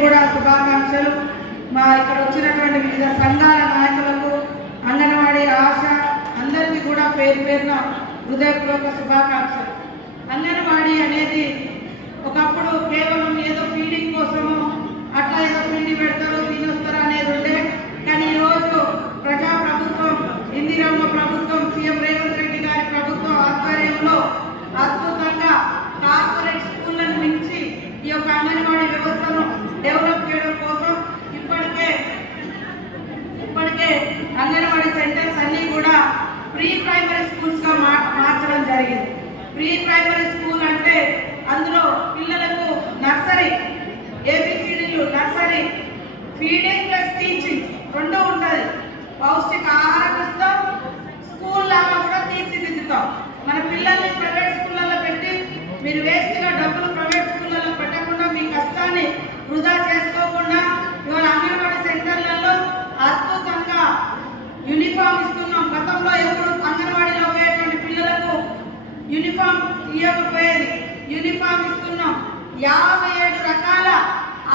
కూడా శుభాకాంక్షలు. మా ఇక్కడ వచ్చినటువంటి వివిధ సంఘాల నాయకులకు అంగన్వాడీ ఆశ అందరికీ కూడా పేరు పేరున హృదయపూర్వక శుభాకాంక్షలు. అంగన్వాడీ అనేది ఒకప్పుడు కేవలం ఏదో ఫీడింగ్ కోసము అట్లా ఏదో పిండి పెడతారు తినొస్తారు అనేది ఉండే. కానీ ఈరోజు ప్రజా ప్రభుత్వం ఇందిరమ్మ ప్రభుత్వం సీఎం రేవంత్ రెడ్డి గారి ప్రభుత్వం ఆధ్వర్యంలో అద్భుతంగా కార్పొరేట్ స్కూళ్ళను మించి ఈ యొక్క అంగన్వాడీ వ్యవస్థను డెవలప్ చేయడం కోసం ఇప్పటికే ఇప్పటికే అంగన్వాడీ సెంటర్స్ అన్ని కూడా ప్రీ ప్రైమరీ స్కూల్స్గా మార్- మార్చడం జరిగింది. ప్రీ ప్రైమరీ స్కూల్ అంటే అందులో పిల్లలకు నర్సరీ ఏబిసిడీలు నర్సరీ ఫీడింగ్ ప్లస్ టీచింగ్ రెండూ ఉంటుంది. పౌష్టిక యాభై ఏడు రకాల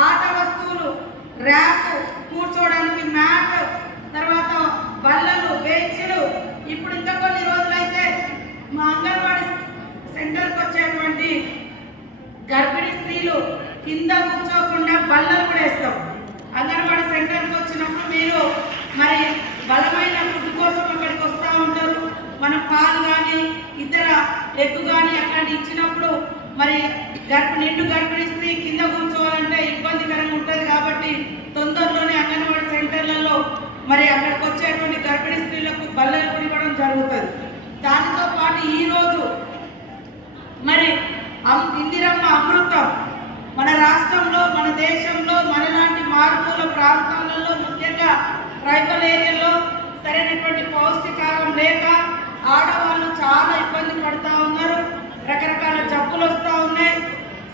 ఆట వస్తువులు ర్యాక్ కూర్చోవడానికి మ్యాట్ తర్వాత బల్లలు బెంచ్లు. ఇప్పుడు ఇంకా కొన్ని రోజులైతే మా అంగన్వాడీ సెంటర్కి వచ్చేటువంటి గర్భిణీ స్త్రీలు కింద కూర్చోకుండా బల్లలు కూడా వేస్తాం. అంగన్వాడీ సెంటర్కి వచ్చినప్పుడు మీరు మరి బలమైన ఫుడ్ కోసం అక్కడికి వస్తూ ఉంటారు. మనం పాలు కానీ ఇతర ఎగ్గు కానీ అక్కడ ఇచ్చినప్పుడు మరి గర్భ నిండు గర్భిణీ స్త్రీ కింద కూర్చోవాలంటే ఇబ్బందికరంగా ఉంటుంది కాబట్టి తొందరలోనే అంగన్వాడీ సెంటర్లలో మరి అక్కడికి వచ్చేటువంటి గర్భిణీ స్త్రీలకు బల్లలు కూడా ఇవ్వడం జరుగుతుంది. దానితో పాటు ఈ రోజు మరి ఇందిరమ్మ అమృతం మన రాష్ట్రంలో మన దేశంలో మనలాంటి మారుమూల ప్రాంతాలలో ముఖ్యంగా ట్రైబల్ ఏరియాలో సరైనటువంటి పౌష్టిక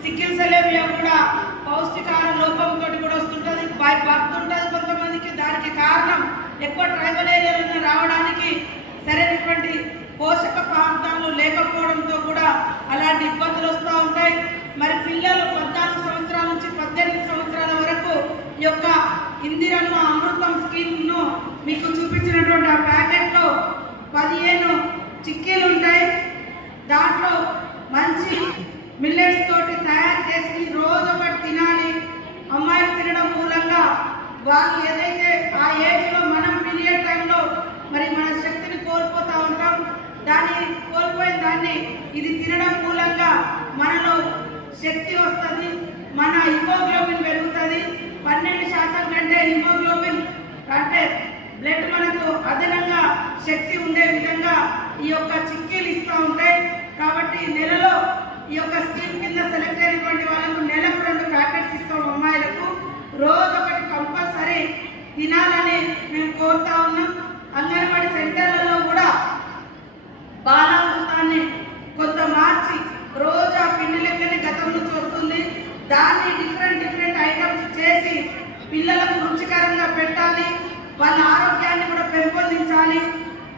సిక్కిల్ సెలేమియా కూడా పౌష్టికార లోపంతో కూడా వస్తుంటుంది భక్తుంటుంది కొంతమందికి. దానికి కారణం ఎక్కువ ట్రైబల్ ఏరియాలో రావడానికి సరైనటువంటి పోషక ప్రాంతాలు లేకపోవడంతో కూడా అలాంటి ఇబ్బందులు వస్తూ ఉంటాయి. మరి పిల్లలు పద్నాలుగు సంవత్సరాల నుంచి పద్దెనిమిది సంవత్సరాల వరకు ఈ యొక్క ఇందిరమ్మ అమృతం స్కీమ్ను మీకు చూపించినటువంటి ఆ ప్యాకెట్లో పదిహేను చిక్కీలు ఉంటాయి. దాంట్లో మంచి మిల్లెట్స్తో తోటి తయారు చేసి రోజు ఒకటి తినాలి అమ్మాయిలు తినడం మూలంగా వాళ్ళు ఏదైతే ఆ ఏజ్లో మనం పీరియడ్ టైంలో మరి మన శక్తిని కోల్పోతా ఉంటాం దాన్ని కోల్పోయిన దాన్ని ఇది తినడం మూలంగా మనలో శక్తి వస్తుంది మన హిమోగ్లోబిన్ పెరుగుతుంది. పన్నెండు శాతం కంటే హిమోగ్లోబిన్ అంటే బ్లడ్ మనకు అదనంగా శక్తి ఉండే విధంగా ఈ యొక్క చిక్కీలు ఇస్తూ ఉంటాయి కాబట్టి నెలలో ఈ యొక్క స్కీమ్ కింద సెలెక్ట్ అయినటువంటి వాళ్ళకు నెలకు రెండు ప్యాకెట్స్ ఇస్తాం అమ్మాయిలకు రోజు ఒకటి కంపల్సరీ తినాలని మేము కోరుతా ఉన్నాం అంగన్వాడీ సెంటర్లలో కూడా బాలామృతాన్ని కొంత మార్చి రోజు ఆ పిండి లెక్కనే గతం నుంచి వస్తుంది దాన్ని డిఫరెంట్ డిఫరెంట్ ఐటమ్స్ చేసి పిల్లలకు రుచికరంగా పెట్టాలి వాళ్ళ ఆరోగ్యాన్ని కూడా పెంపొందించాలి.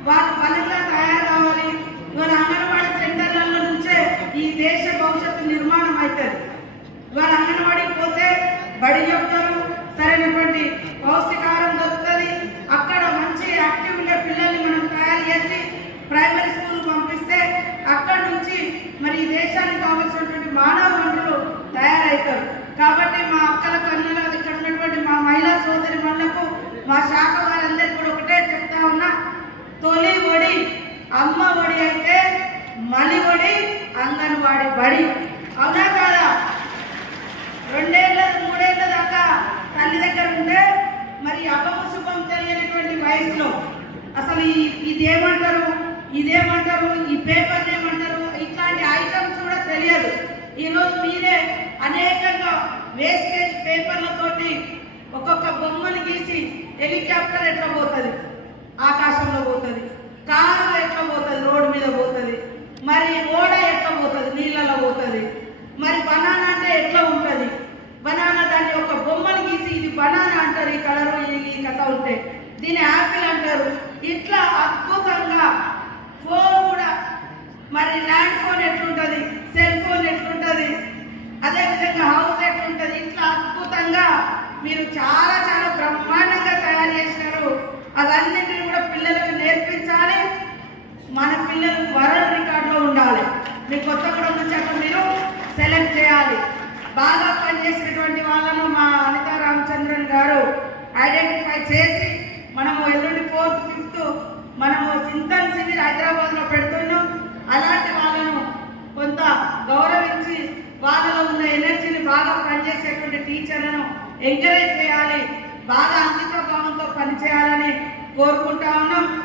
వారు బలంగా తయారు కావాలి అంగన్వాడీ సెంటర్లలో నుంచే ఈ దేశ భవిష్యత్తు నిర్మాణం అవుతుంది ఇవాళ అంగన్వాడీకి పోతే బడి చెప్తారు. సరైనటువంటి పౌష్టికారం దొరుకుతుంది అక్కడ మంచి యాక్టివ్ ఉండే పిల్లల్ని మనం తయారు చేసి ప్రైమరీ స్కూల్ పంపిస్తే అక్కడ నుంచి మరి ఈ దేశానికి కావాల్సినటువంటి మానవ వనరులు తయారవుతారు కాబట్టి మా అక్కలకు అన్నలకు ఇక్కడ ఉన్నటువంటి మా మహిళా సోదరి మనులకు మా శాఖ వారందరూ కూడా ఒకటే చెప్తా ఉన్నా తొలి ఒడి అమ్మ ఒడి అయితే మలి ఒడి అంగన్వాడి బడి. అవునా కాదా? రెండేళ్ళ మూడేళ్ళ దాకా తల్లి దగ్గర ఉంటే మరి అపము శుభం తెలియనటువంటి వయసులో అసలు ఇదేమంటారు? ఇదేమంటారు? ఈ పేపర్ ఏమంటారు? ఇట్లాంటి ఐటమ్స్ కూడా తెలియదు. ఈరోజు మీరే అనేకంగా వేస్టేజ్ పేపర్లతోటి ఒక్కొక్క బొమ్మని గీసి హెలికాప్టర్ ఎట్లా పోతుంది? ఆకాశంలో పోతుంది. కారు ఎట్లా పోతుంది? రోడ్డు మీద పోతుంది. మరి ఓడ ఎట్లా పోతుంది? నీళ్ళలో పోతుంది. మరి బనానా అంటే ఎట్లా ఉంటుంది? బనానా దాని ఒక బొమ్మను గీసి ఇది బనానా అంటారు ఈ కలరు ఈ కథ ఉంటే. దీని యాపిల్ అంటారు. ఇట్లా అద్భుతంగా ఫోన్ కూడా మరి ల్యాండ్ ఫోన్ ఎట్లుంటుంది? సెల్ ఫోన్ ఎట్లుంటుంది? అదేవిధంగా హౌస్ ఎట్లుంటుంది? ఇట్లా అద్భుతంగా మీరు చాలా చాలా బ్రహ్మాండంగా తయారు చేసినారు. అవన్నిటిని కూడా పిల్లలకు నేర్పించాలి. మన పిల్లలు వరల్డ్ రికార్డులో ఉండాలి. మీ కొత్తగూడెం నుంచి అక్కడ మీరు. సెలెక్ట్ చేయాలి. బాగా పనిచేసినటువంటి వాళ్ళను మా అనితా రామచంద్రన్ గారు ఐడెంటిఫై చేసి మనము ఎల్లుండి ఫోర్త్ ఫిఫ్త్ మనము సింతన్ శిబిర్ హైదరాబాద్లో పెడుతున్నాం. అలాంటి వాళ్ళను కొంత గౌరవించి వాళ్ళలో ఉన్న ఎనర్జీని బాగా పనిచేసేటువంటి టీచర్లను ఎంకరేజ్ చేయాలి. బాగా అంకిత భావంతో పనిచేయాలని కోరుకుంటా ఉన్నాం.